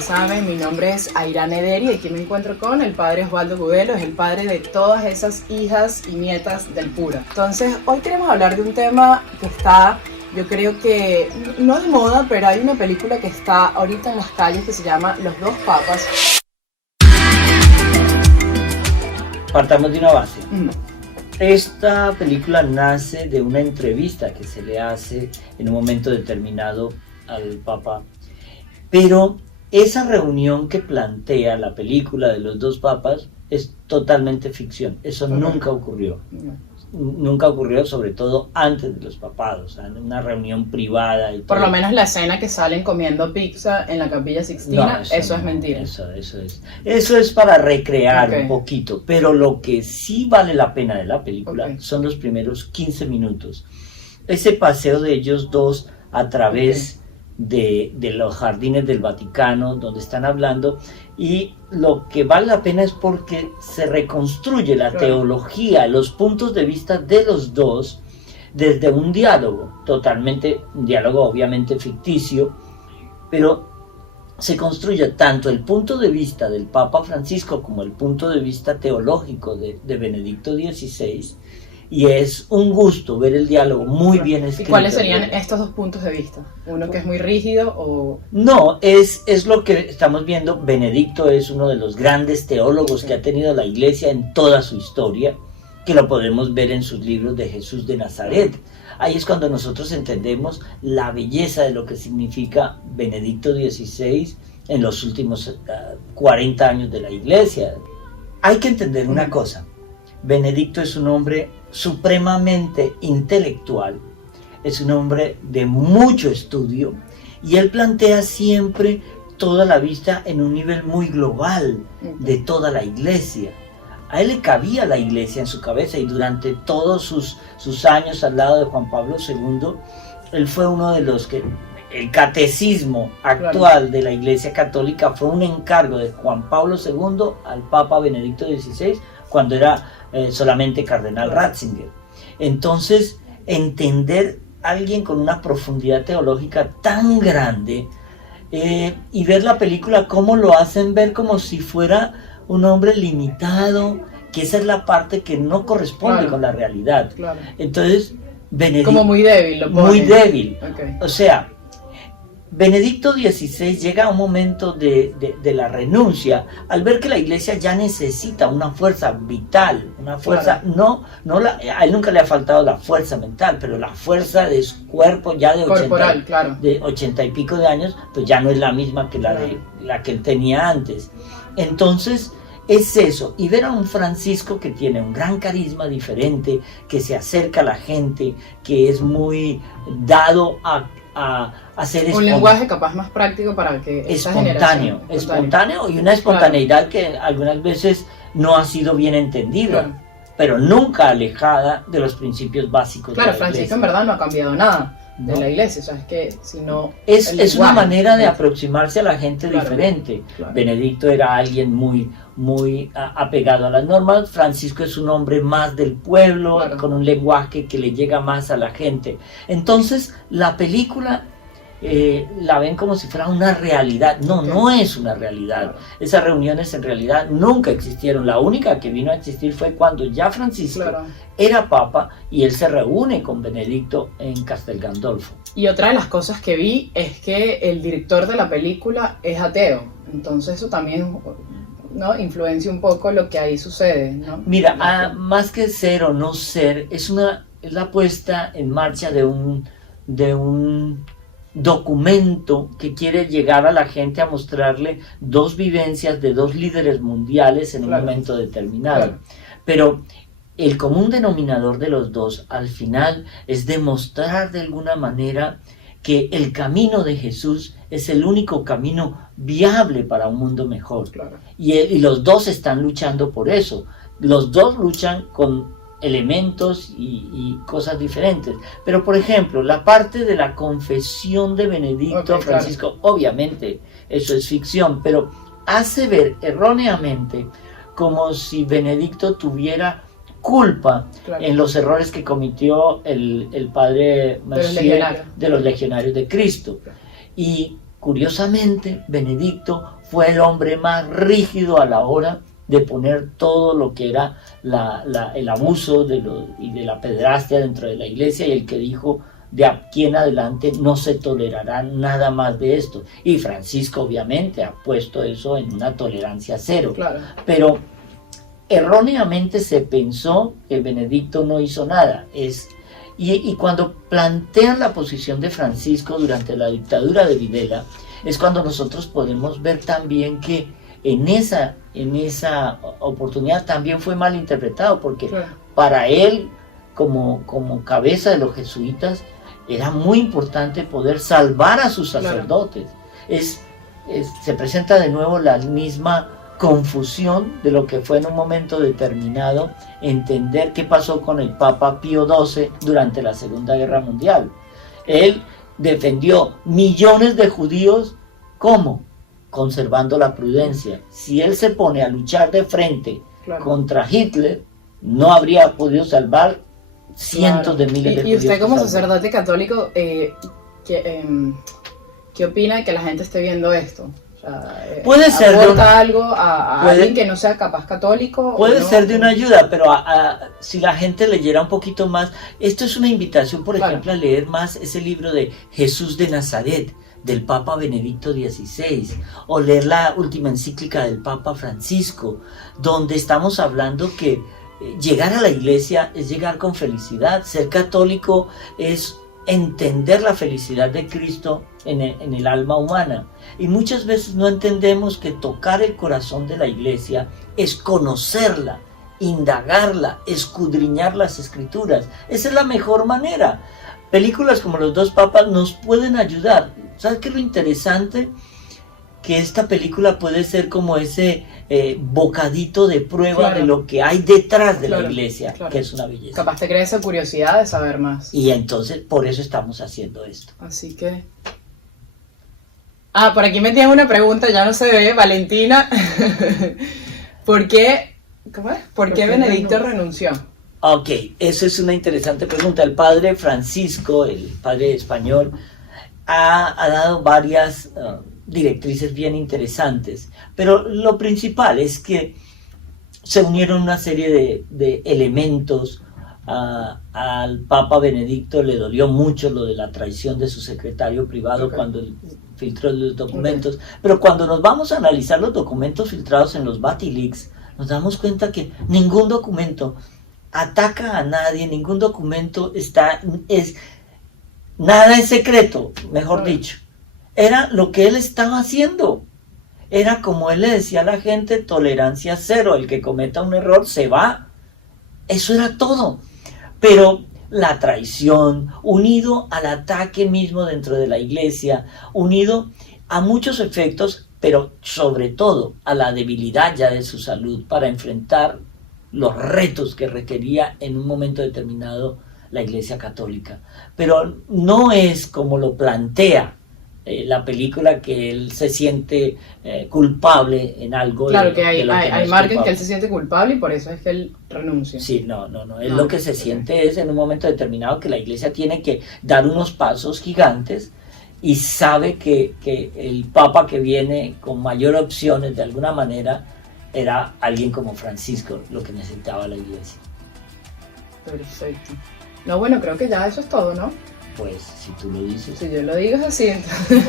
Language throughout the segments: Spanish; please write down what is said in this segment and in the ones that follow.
ya saben, mi nombre es Airane Deri y aquí me encuentro con el padre Osvaldo Gudelo, es el padre de todas esas hijas y nietas del cura. Entonces, hoy queremos hablar de un tema que está, yo creo que, no de moda, pero hay una película que está ahorita en las calles que se llama Los dos papas. Partamos de una base. Esta película nace de una entrevista que se le hace en un momento determinado al Papa, pero esa reunión que plantea la película de los dos papas es totalmente ficción. Eso nunca ocurrió. Nunca ocurrió, sobre todo antes de los papados, en una reunión privada. Y Por todo. lo menos la escena que salen comiendo pizza en la Capilla Sixtina, No, eso es mentira. Eso es para recrear Okay. un poquito, pero lo que sí vale la pena de la película Okay. son los primeros 15 minutos. Ese paseo de ellos dos a través de los jardines del Vaticano, donde están hablando, y lo que vale la pena es porque se reconstruye la teología, los puntos de vista de los dos, desde un diálogo, un diálogo obviamente ficticio, pero se construye tanto el punto de vista del Papa Francisco como el punto de vista teológico de Benedicto XVI, y es un gusto ver el diálogo muy bien escrito. ¿Y cuáles serían estos dos puntos de vista? ¿Uno que es muy rígido o...? No, es lo que estamos viendo. Benedicto es uno de los grandes teólogos que ha tenido la Iglesia en toda su historia, que lo podemos ver en sus libros de Jesús de Nazaret. Ahí es cuando nosotros entendemos la belleza de lo que significa Benedicto XVI en los últimos 40 años de la Iglesia. Hay que entender una cosa. Benedicto es un hombre supremamente intelectual, es un hombre de mucho estudio, y él plantea siempre toda la vista en un nivel muy global de toda la Iglesia. A él le cabía la Iglesia en su cabeza, y durante todos sus años al lado de Juan Pablo II, él fue uno de los que... El catecismo actual de la Iglesia Católica fue un encargo de Juan Pablo II al Papa Benedicto XVI, cuando era solamente Cardenal Ratzinger. Entonces, entender a alguien con una profundidad teológica tan grande, y ver la película, cómo lo hacen ver como si fuera un hombre limitado, que esa es la parte que no corresponde con la realidad. Entonces, Benedicto... Como muy débil, lo ponen. Muy débil. Okay. O sea, Benedicto XVI llega a un momento de la renuncia al ver que la Iglesia ya necesita una fuerza vital, una fuerza, a él nunca le ha faltado la fuerza mental, pero la fuerza de su cuerpo ya de 80 y pico de años, pues ya no es la misma que la que él tenía antes. Entonces es eso, y ver a un Francisco que tiene un gran carisma diferente, que se acerca a la gente, que es muy dado a hacer un lenguaje capaz más práctico para que esta generación... Espontáneo, y una espontaneidad que algunas veces no ha sido bien entendida, pero nunca alejada de los principios básicos de la Iglesia. Francisco en verdad no ha cambiado nada de la Iglesia, o sea, es que si no... Es una manera de aproximarse a la gente diferente. Benedicto era alguien muy apegado a las normas. Francisco es un hombre más del pueblo, con un lenguaje que le llega más a la gente. Entonces, la película la ven como si fuera una realidad. No es una realidad. Esas reuniones en realidad nunca existieron. La única que vino a existir fue cuando ya Francisco era papa y él se reúne con Benedicto en Castel Gandolfo. Y otra de las cosas que vi es que el director de la película es ateo. Entonces eso también, ¿no?, influencia un poco lo que ahí sucede, ¿no? Mira, más que ser o no ser, es la puesta en marcha de un documento que quiere llegar a la gente a mostrarle dos vivencias de dos líderes mundiales en un momento determinado. Pero el común denominador de los dos al final es demostrar de alguna manera que el camino de Jesús es el único camino viable para un mundo mejor. Y los dos están luchando por eso. Los dos luchan con elementos y cosas diferentes. Pero, por ejemplo, la parte de la confesión de Benedicto a Francisco, obviamente eso es ficción, pero hace ver erróneamente como si Benedicto tuviera culpa en los errores que cometió el padre Mercier de los legionarios de Cristo. Y curiosamente, Benedicto fue el hombre más rígido a la hora de poner todo lo que era el abuso y de la pederastia dentro de la iglesia, y el que dijo: de aquí en adelante no se tolerará nada más de esto. Y Francisco obviamente ha puesto eso en una tolerancia cero. Claro. Pero erróneamente se pensó que Benedicto no hizo nada. Y cuando plantean la posición de Francisco durante la dictadura de Videla, es cuando nosotros podemos ver también que en esa oportunidad también fue mal interpretado, porque Claro. para él, como cabeza de los jesuitas, era muy importante poder salvar a sus sacerdotes. Claro. Se presenta de nuevo la misma confusión de lo que fue en un momento determinado entender qué pasó con el Papa Pío XII durante la Segunda Guerra Mundial. Él defendió millones de judíos, ¿cómo? Conservando la prudencia. Si él se pone a luchar de frente, claro, contra Hitler, no habría podido salvar cientos, claro, de miles de judíos. Y usted como sacerdote católico, ¿qué opina de que la gente esté viendo esto? O sea, puede ser algo a alguien que no sea capaz católico. Puede no ser de una ayuda, pero si la gente leyera un poquito más, esto es una invitación, por ejemplo, claro, a leer más ese libro de Jesús de Nazaret, del Papa Benedicto XVI, o leer la última encíclica del Papa Francisco, donde estamos hablando que llegar a la iglesia es llegar con felicidad. Ser católico es entender la felicidad de Cristo en el alma humana. Y muchas veces no entendemos que tocar el corazón de la iglesia es conocerla, indagarla, escudriñar las escrituras. Esa es la mejor manera. Películas como Los Dos Papas nos pueden ayudar. ¿Sabes qué es lo interesante? Que esta película puede ser como ese bocadito de prueba, claro, de lo que hay detrás de, claro, la iglesia, claro, que es una belleza. Capaz te crea esa curiosidad de saber más. Y entonces, por eso estamos haciendo esto. Así que... por aquí me tienen una pregunta, ya no se ve, Valentina. ¿Por qué Benedicto renunció? Ok, eso es una interesante pregunta. El padre Francisco, el padre español, ha dado varias directrices bien interesantes, pero lo principal es que se unieron una serie de elementos. Al Papa Benedicto le dolió mucho lo de la traición de su secretario privado, okay, cuando filtró los documentos, okay, pero cuando nos vamos a analizar los documentos filtrados en los Batilix, nos damos cuenta que ningún documento ataca a nadie, ningún documento nada es secreto, mejor dicho. Era lo que él estaba haciendo. Era como él le decía a la gente: tolerancia cero, el que cometa un error se va. Eso era todo. Pero la traición, unido al ataque mismo dentro de la iglesia, unido a muchos efectos, pero sobre todo a la debilidad ya de su salud para enfrentar los retos que requería en un momento determinado la Iglesia Católica. Pero no es como lo plantea la película, que él se siente culpable en algo. Claro, que hay margen que él se siente culpable y por eso es que él renuncia. Sí, no. Él lo que se siente es en un momento determinado que la Iglesia tiene que dar unos pasos gigantes, y sabe que el Papa que viene con mayor opciones de alguna manera era alguien como Francisco, lo que necesitaba la Iglesia. Perfecto. No, bueno, creo que ya eso es todo, ¿no? Pues, si tú lo dices. Si yo lo digo es así, entonces.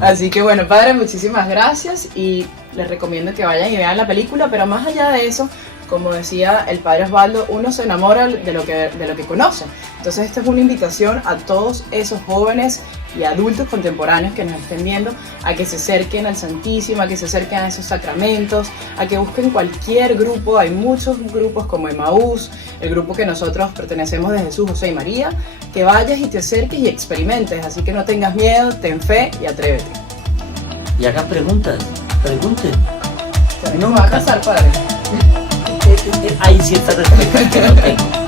Así que bueno, padre, muchísimas gracias y les recomiendo que vayan y vean la película, pero más allá de eso, como decía el padre Osvaldo, uno se enamora de lo que conoce. Entonces esta es una invitación a todos esos jóvenes y adultos contemporáneos que nos estén viendo a que se acerquen al Santísimo, a que se acerquen a esos sacramentos, a que busquen cualquier grupo. Hay muchos grupos como Emaús, el grupo que nosotros pertenecemos de Jesús, José y María, que vayas y te acerques y experimentes. Así que no tengas miedo, ten fe y atrévete. Y hagan preguntas, pregunten. ¿No me va a casar, padre? Hay ciertas respuestas que no tengo.